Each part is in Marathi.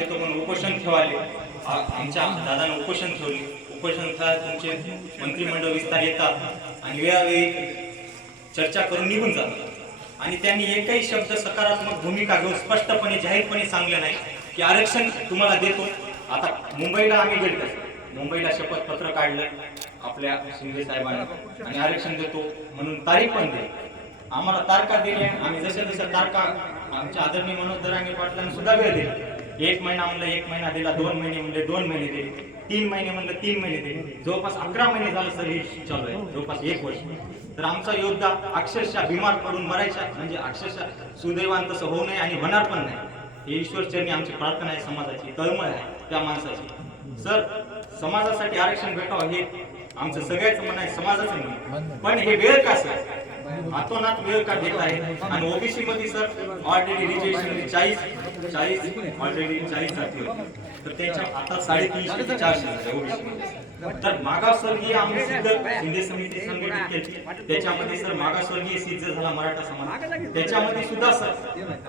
देतो म्हणून उपोषण ठेवाले. आमच्या दादाने उपोषण ठेवले. उपोषण ठेवा तुमचे मंत्रिमंडळ विस्तार येतात. आणि वेळावेळी चर्चा करून निघून जातात. आणि त्यांनी एकही शब्द सकारात्मक भूमिका घेऊन स्पष्टपणे जाहीरपणे सांगले नाही की आरक्षण तुम्हाला देतो. आता मुंबईला आम्ही गेलो मुंबईला शपथपत्र काढलं आपल्या शिंदे साहेबांना. आणि आरक्षण देतो म्हणून तारीख पण दे आम्हाला तारखा दिल्या. आम्ही जशा जशा तारखा आमच्या आदरणीय मनोज दरांगे पाटलांना सुद्धा वेळ दिला. एक महिना म्हणलं एक महिना दिला दोन महिने म्हणले दोन महिने दिले. तीन महिने म्हणलं तीन महिने दिले. जवळपास अकरा महिने झालं सर हे चालू आहे. जवळपास एक वर्ष. तर आमचा योद्धा अक्षरशः बिमार पडून मरायचा. म्हणजे अक्षरशः सुदैवान तसं होऊ नये आणि होणार पण नाही. हे ईश्वरचरणी आमची प्रार्थना आहे समाजाची तळमळ आहे त्या माणसाची. सर समाजासाठी आरक्षण भेटावं हे आमचं सगळ्याच म्हणणं आहे समाजाचं पण हे वेळ का सर? अतोनात वेळ का घेत आहे? आणि ओबीसी मध्ये सर ऑलरेडी रिजर्वेशन चाळीस चाळीस ऑलरेडी चाळीस जाती होती. तर त्याच्या आता साडेतीनशे ते चारशे झाले ओबीसी मध्ये. तर मागासवर्गीय आम्ही सिद्ध शिंदे समिती संघटित केली. त्याच्यामध्ये सर मागासवर्गीय सिद्ध झाला मराठा समाज. त्याच्यामध्ये सुद्धा सर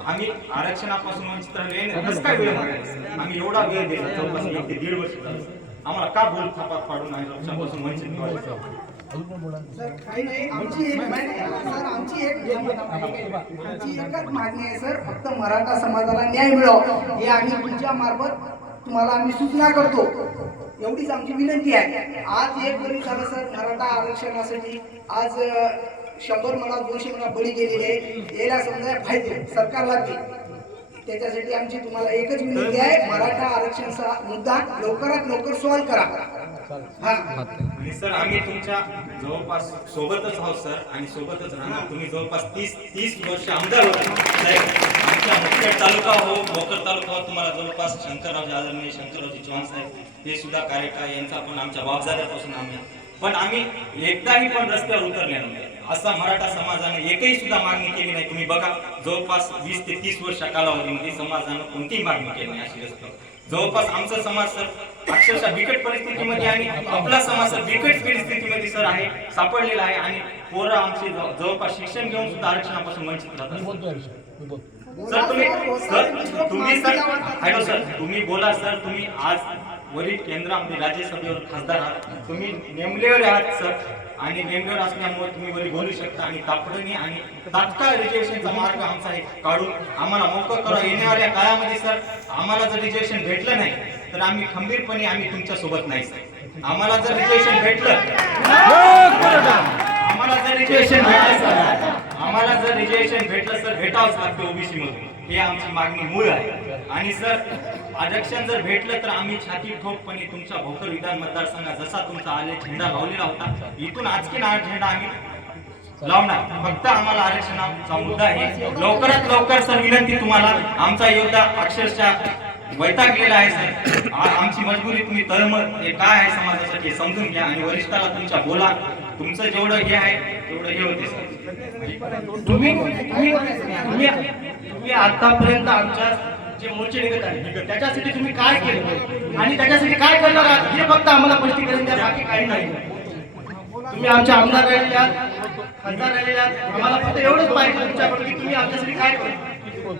आम्ही आरक्षणापासून वंचित राहिले. कसं काय वेळ आम्ही एवढा वेळ दिला चौकशी एक ते दीड वर्ष आम्हाला का बोल थापात पाडून आहे आरक्षणापासून वंचित सर काही नाही आमची एक सर आमची एक आमची एकच मागणी आहे सर फक्त मराठा समाजाला न्याय मिळावा. हे आम्ही तुमच्या मार्फत तुम्हाला आम्ही सूचना करतो. एवढीच आमची विनंती आहे. आज एक वर्ष झालं सर मराठा आरक्षणासाठी आज शंभर मला दोनशे मला बळी गेलेले आहे. याला समजा फायदे सरकारला त्याच्यासाठी आमची तुम्हाला एकच विनंती आहे मराठा आरक्षणाचा मुद्दा लवकरात लवकर सॉल्व्ह करा. हा. आणि सर आम्ही तुमच्या जवळपास सोबतच आहोत सर आणि सोबतच राहणार तुम्ही जवळपास तीस तीस वर्ष आमदार होते. साहेब आमच्या मुख्य तालुका हो भोकर तालुका हो तुम्हाला जवळपास शंकररावजी आदरणीय शंकररावजी चव्हाण साहेब हे सुद्धा कार्यकाळ यांचा पण आमच्या बापजाद्यापासून आम्ही पण आम्ही एकदाही पण रस्त्यावर उतरले नाही असा मराठा समाजाने एकही सुद्धा मागणी केली नाही. तुम्ही बघा जवळपास वीस ते तीस वर्ष कालावधीमध्ये समाजानं कोणतीही मागणी केली नाही अशी जवळपास आमचा समाज सर अक्षरशः बिकट परिस्थितीमध्ये आणि आपला समाज सर बिकट परिस्थितीमध्ये सर आहे सापडलेला आहे आणि पोरं आमचे जव- जवळपास शिक्षण घेऊन सुद्धा आरक्षणापासून वंचित राहतात. सर तुम्ही सर तुम्ही सर हॅलो सर तुम्ही बोला सर तुम्ही आज वरील केंद्रामध्ये राज्यसभेवर खासदार आहात. तुम्ही नेमलेले आहात सर आणि नेमलेवर असल्यामुळे तुम्ही वरी बोलू शकता आणि तापडणी आणि तात्काळ रिजर्वेशनचा मार्ग आमचा आहे. काढून आम्हाला मोकळं करा. येणाऱ्या काळामध्ये सर आम्हाला जर रिजर्वेशन भेटलं नाही तर आम्ही खंबीरपणे आम्ही तुमच्यासोबत नाही. सर आम्हाला जर रिजर्वेशन भेटलं आम्हाला जर रिजर्वेशन भेटलं सर आम्हाला जर रिजर्वेशन भेटलं सर भेटावंच लागतं ओबीसी मधून हे आमची मागणी मूळ आहे. आणि सर आरक्षण जर भेटलं तर आम्ही छाती ठोकपणे तुमच्या भोकर विधान मतदारसंघात जसा तुमचा आले झेंडा लावलेला होता इथून आजकी ना झेंडा आम्ही लावणार. फक्त आम्हाला आरक्षणाचा मुद्दा आहे. लवकरात लवकर सर विनंती तुम्हाला. आमचा योद्धा अक्षरशः वैतागलेला आहे आमची मजबुरी तुम्ही तळमळ. हे काय आहे समाजासाठी? समजून घ्या. आणि वरिष्ठाला तुमच्या बोला. तुमचं जेवढं हे आहे तेवढं हे होते तुम्ही तुम्ही आतापर्यंत आमच्या जे मोर्चे निघत आहे त्याच्यासाठी तुम्ही काय केलं? आणि त्याच्यासाठी काय करणार आहात? हे फक्त आम्हाला स्पष्टीकरण द्या बाकी काही नाही. तुम्ही आमच्या आमदार राहिलेले आहात खासदार राहिलेले आहात. आम्हाला फक्त एवढंच पाहिजे तुमच्याकडून की तुम्ही आमच्यासाठी काय करू